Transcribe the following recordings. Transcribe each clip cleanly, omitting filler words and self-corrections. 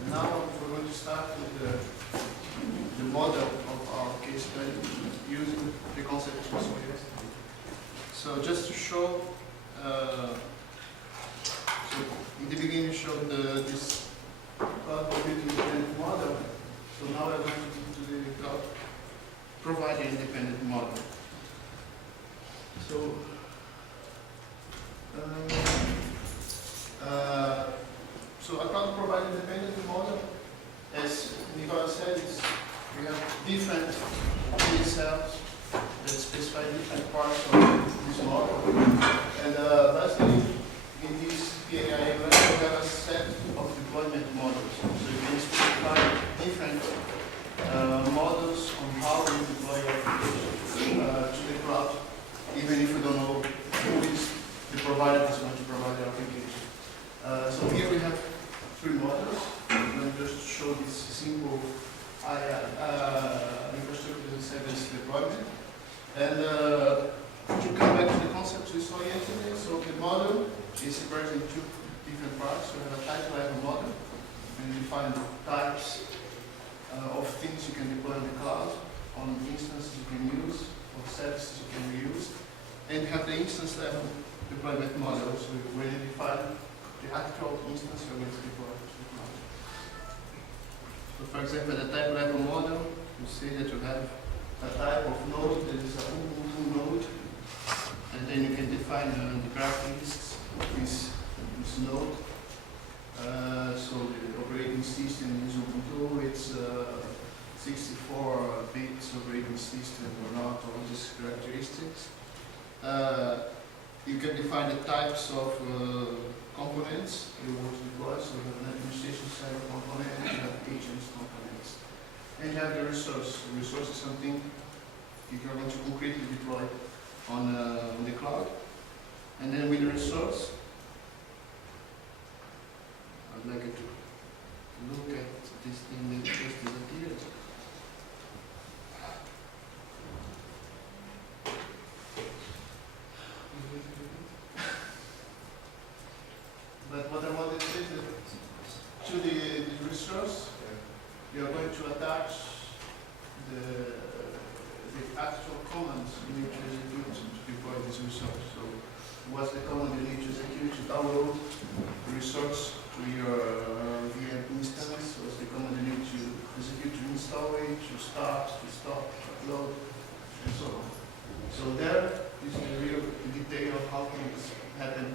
And now we're going to start with the model of our case study using the concept we saw yesterday. So just to show, so in the beginning we showed this cloud computing independent model. So now we're going to go to the cloud provider independent model. So so a cloud provider independent model, as Nicola said, we have different DSLs that specify different parts of this model. And lastly, in this PAI level, we have a set of deployment models. So you can specify different models on how we deploy your application to the cloud, even if we don't know who is the provider that's going to provide the application. So here we have three models. I'm going to just show this simple infrastructure as a service deployment. And to come back to the concepts we saw yesterday, so the model is separated into two different parts. We have a type level model, and you define types of things you can deploy in the cloud, on instances you can use, or services you can reuse, and have the instance level deployment model, so where you define the actual instance you're going to deploy to the cloud. So for example, the type level model, you say that you have a type of node that is a Ubuntu node, and then you can define the characteristics of this node. So the operating system is Ubuntu, it's 64 bits operating system or not, all these characteristics. You can define the types of components you want to deploy, so you have an administration server component, you have agents components, and you have the resource. The resource is something if you're going to concretely deploy on the cloud. And then with the resource, I'd like you to look at this thing that just disappeared. But what I wanted to say is that to the resource, you are going to attach the actual commands you need to execute to deploy this resource. So what's the command you need to execute to download the resource to your VM instance? What's the command you need to execute to install it, to start, to stop, to upload, and so on. So there is the real detail of how things happen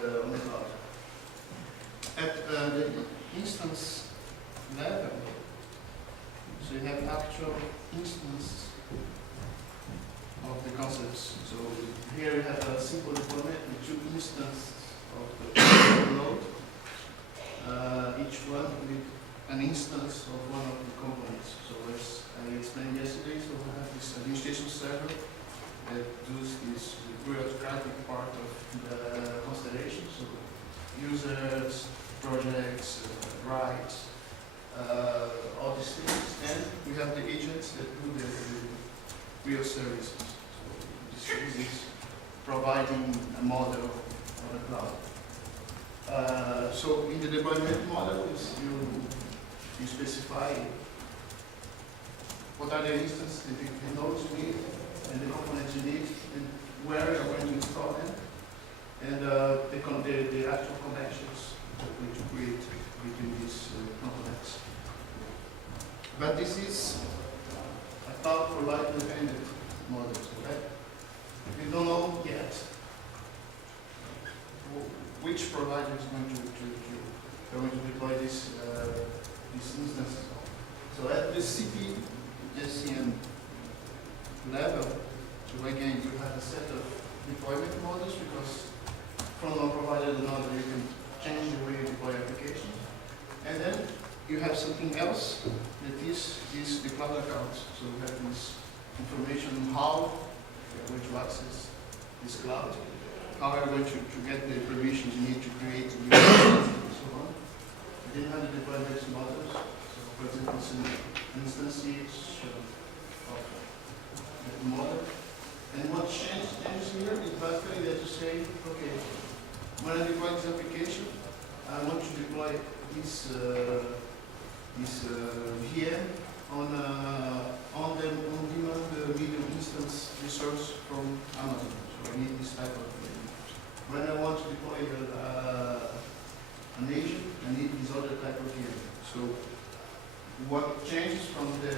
on the cloud. At the instance level, so you have actual instance of the concepts. So here we have a simple deployment with two instances of the node, each one with an instance of one of the components. So as I explained yesterday, so we have this administration server that does this bureaucratic part of the constellation, so users, projects, rights, all these things, and we have the agents that do the real services. So this is providing a model on the cloud. So in the deployment model, you specify what are the instances, the nodes you need, and the components you need, and where you're going to install them, and the actual connections that we're going to create between these components. But this is a cloud provider independent model, okay? We don't know yet which provider is going to deploy these instances. So at the CP, SCM level, so again, you have a set of deployment models because from one provider to another you can change the way you deploy applications. And then you have something else that is the cloud account. So we have this information on how you're going to access this cloud, how you're going to get the permissions you need to create new instances and so on. And then you have the deployment models. So for example, it's an instances of the model. And what changes here is basically that you say, okay, when I deploy this application, I want to deploy this VM on the on-demand video instance resource from Amazon. So I need this type of VM. When I want to deploy an agent, I need this other type of VM. So what changes from the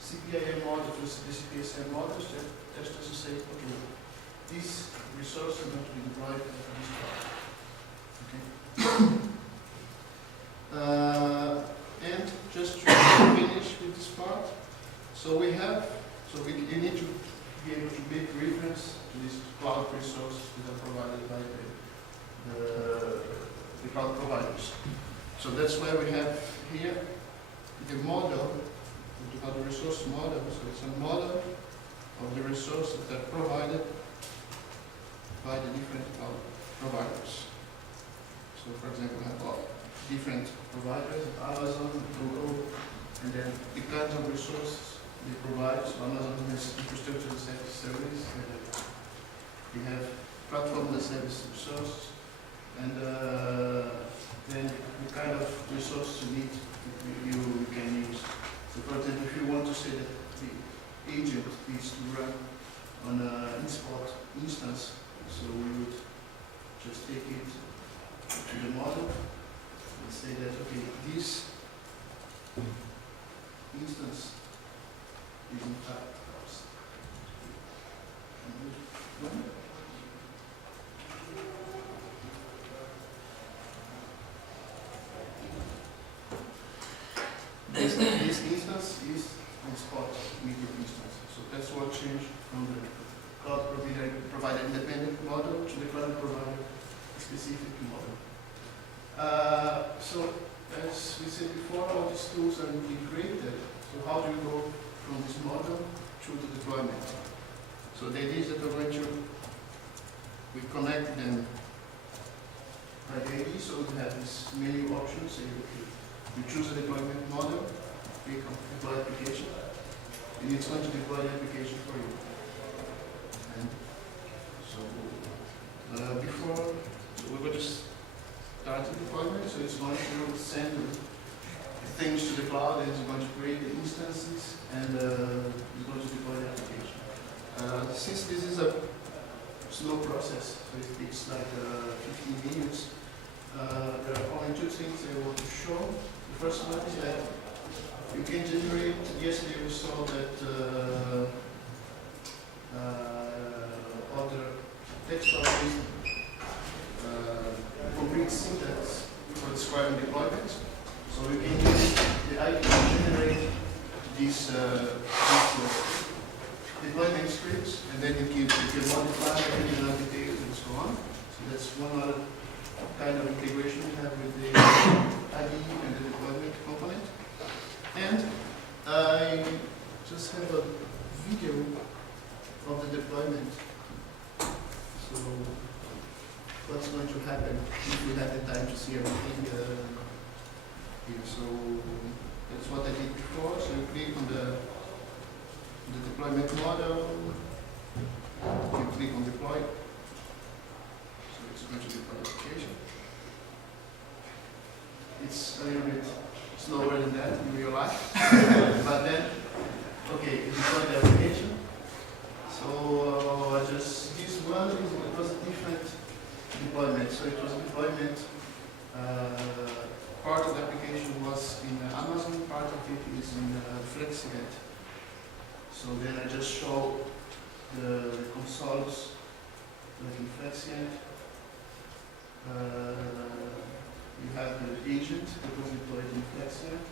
CPIM model to the CPSM model is just to say, okay, this resource is going to be deployed at this part. Okay. And just to finish with this part, so you need to be able to make reference to these cloud resources that are provided by the cloud providers. So that's why we have here the model, what we call the resource model. So it's a model of the resources that are provided by the different cloud providers. So for example, we have different providers, Amazon, Google, and then the kinds of resources they provide. So Amazon has infrastructure as a service, we have platform as a service resources, and then the kind of resources you need you can use. So for example, if you want to say that the agent needs to run on an in-spot instance, so we would just take it to the model and say that, okay, this instance is in fact ours. This instance is in spot media instance. So that's what changed from the cloud provider independent model to the cloud provider specific model. So as we said before, all these tools are integrated. So how do you go from this model to the deployment? So the idea is that we connect them by the ID, so we have this menu option, say, okay, you choose a deployment model, click on deploy application, and it's going to deploy the application for you. And so we're going to start the deployment, so it's going to send things to the cloud, and it's going to create the instances, and it's going to deploy the application. Since this is a slow process, so it takes like 15 minutes, there are only two things I want to show. The first one is that you can generate, yesterday we saw that other text-based complete syntax for describing deployment. So you can use the ID to generate these deployment scripts, and then you can modify everything details and so on. So that's one other kind of integration we have with the ID and the deployment component. And I just have a video of the deployment. So what's going to happen if we have the time to see everything here. So that's what I did before. So you click on the deployment model, you click on deploy. So it's going to deploy the application. It's a little bit slower than that in real life. But then, okay, you deploy the application. So this one it was a different deployment. So it was a deployment, part of the application was in Amazon, part of it is in FlexiNet. So then I just show the consoles like in FlexiNet. You have the agent that was deployed in FlexiNet.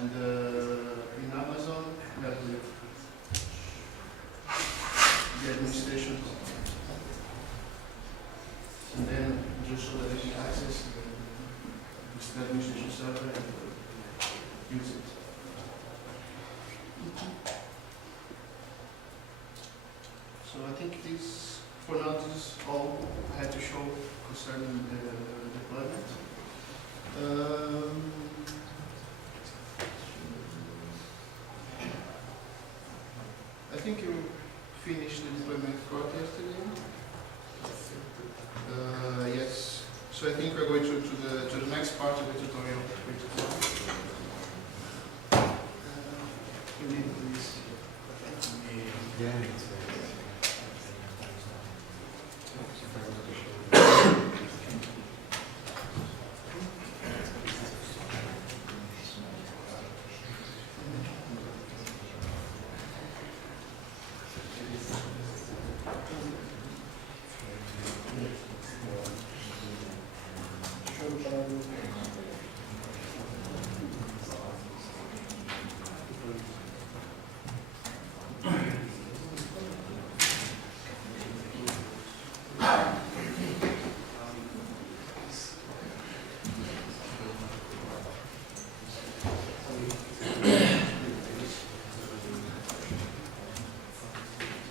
And in Amazon, you have the administration component. And then just so that you can access the administration server and use it. So I think this, for now, this is all I had to show concerning the deployment. I think you finished the deployment code yesterday. Yes. So So I think we're going to the next part of the tutorial. You need this. Yeah.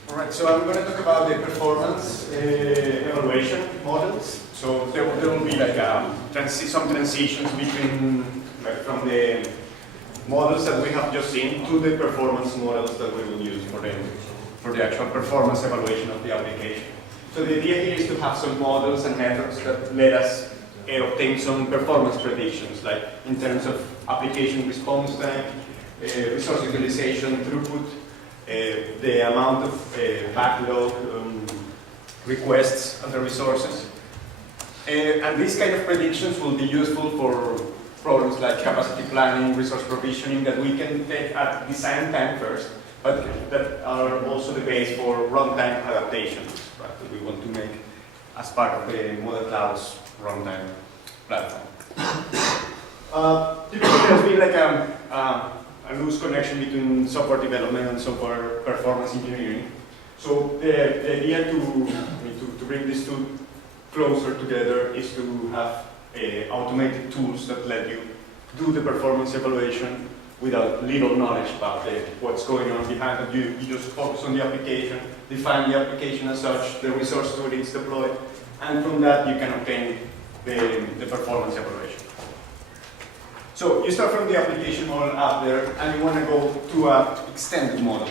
Alright, so I'm going to talk about the performance evaluation models. So there will be like some transitions between, like, from the models that we have just seen to the performance models that we will use for the actual performance evaluation of the application. So the idea here is to have some models and methods that let us obtain some performance predictions, like in terms of application response time, resource utilization, throughput, the amount of backlog requests on the resources. And these kind of predictions will be useful for problems like capacity planning, resource provisioning, that we can take at design time first, but that are also the base for runtime adaptations, right, that we want to make as part of the MODAClouds runtime platform. Typically there's been like a loose connection between software development and software performance engineering. So the idea to bring these two closer together is to have automated tools that let you do the performance evaluation without little knowledge about what's going on behind it. You just focus on the application, define the application as such, the resource to it is deployed, and from that you can obtain the performance evaluation. So you start from the application model up there, and you want to go to an extended model.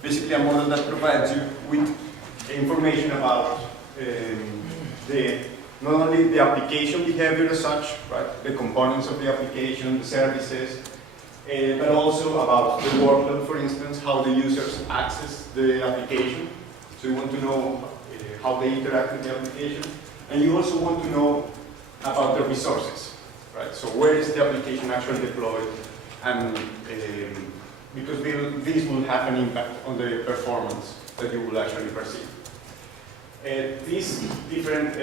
Basically a model that provides you with information about not only the application behavior as such, right, the components of the application, the services, but also about the workload, for instance, how the users access the application. So you want to know how they interact with the application, and you also want to know about the resources, right? So where is the application actually deployed, and because these will have an impact on the performance that you will actually perceive. These different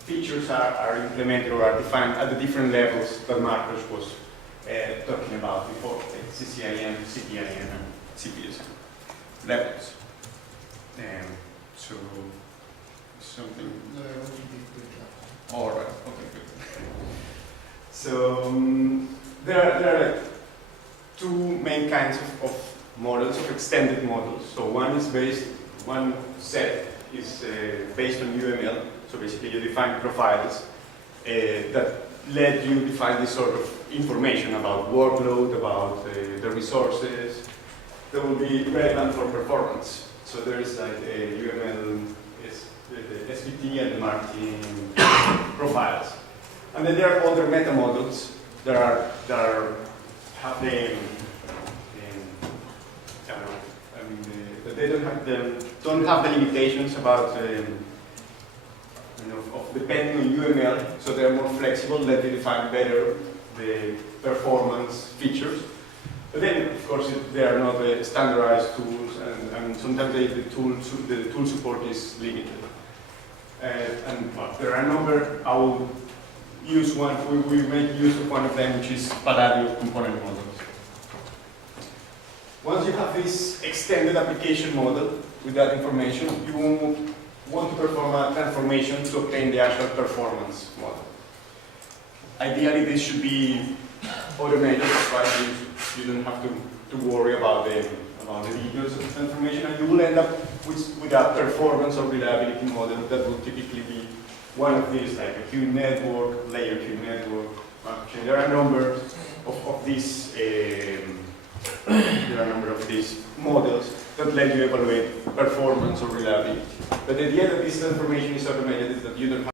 features are implemented or are defined at the different levels that Marcos was talking about before, like CCIM, CPIM, and CPSM levels. So something. No, I want to be good. All right. Okay. Good. So there are like two main kinds of models, of extended models. So one set is based on UML. So basically you define profiles that let you define this sort of information about workload, about the resources that will be relevant for performance. So there is like a UML, the SVT and the marketing profiles. And then there are other meta models that have they don't have the limitations about of depending on UML, so they're more flexible, let you define better the performance features. But then, of course, they are not standardized tools, and sometimes the tool support is limited. And there are a number. I will use one. We make use of one of them, which is Palladio component models. Once you have this extended application model with that information, you want to perform a transformation to obtain the actual performance model. Ideally, this should be automated, right? You don't have to worry about the details of the transformation, and you will end up with a performance or reliability model that will typically be one of these, like a queue network, layer queue network. There are a number of these. There are a number of these models that let you evaluate performance or reliability. But the idea that this transformation is automated is that you don't have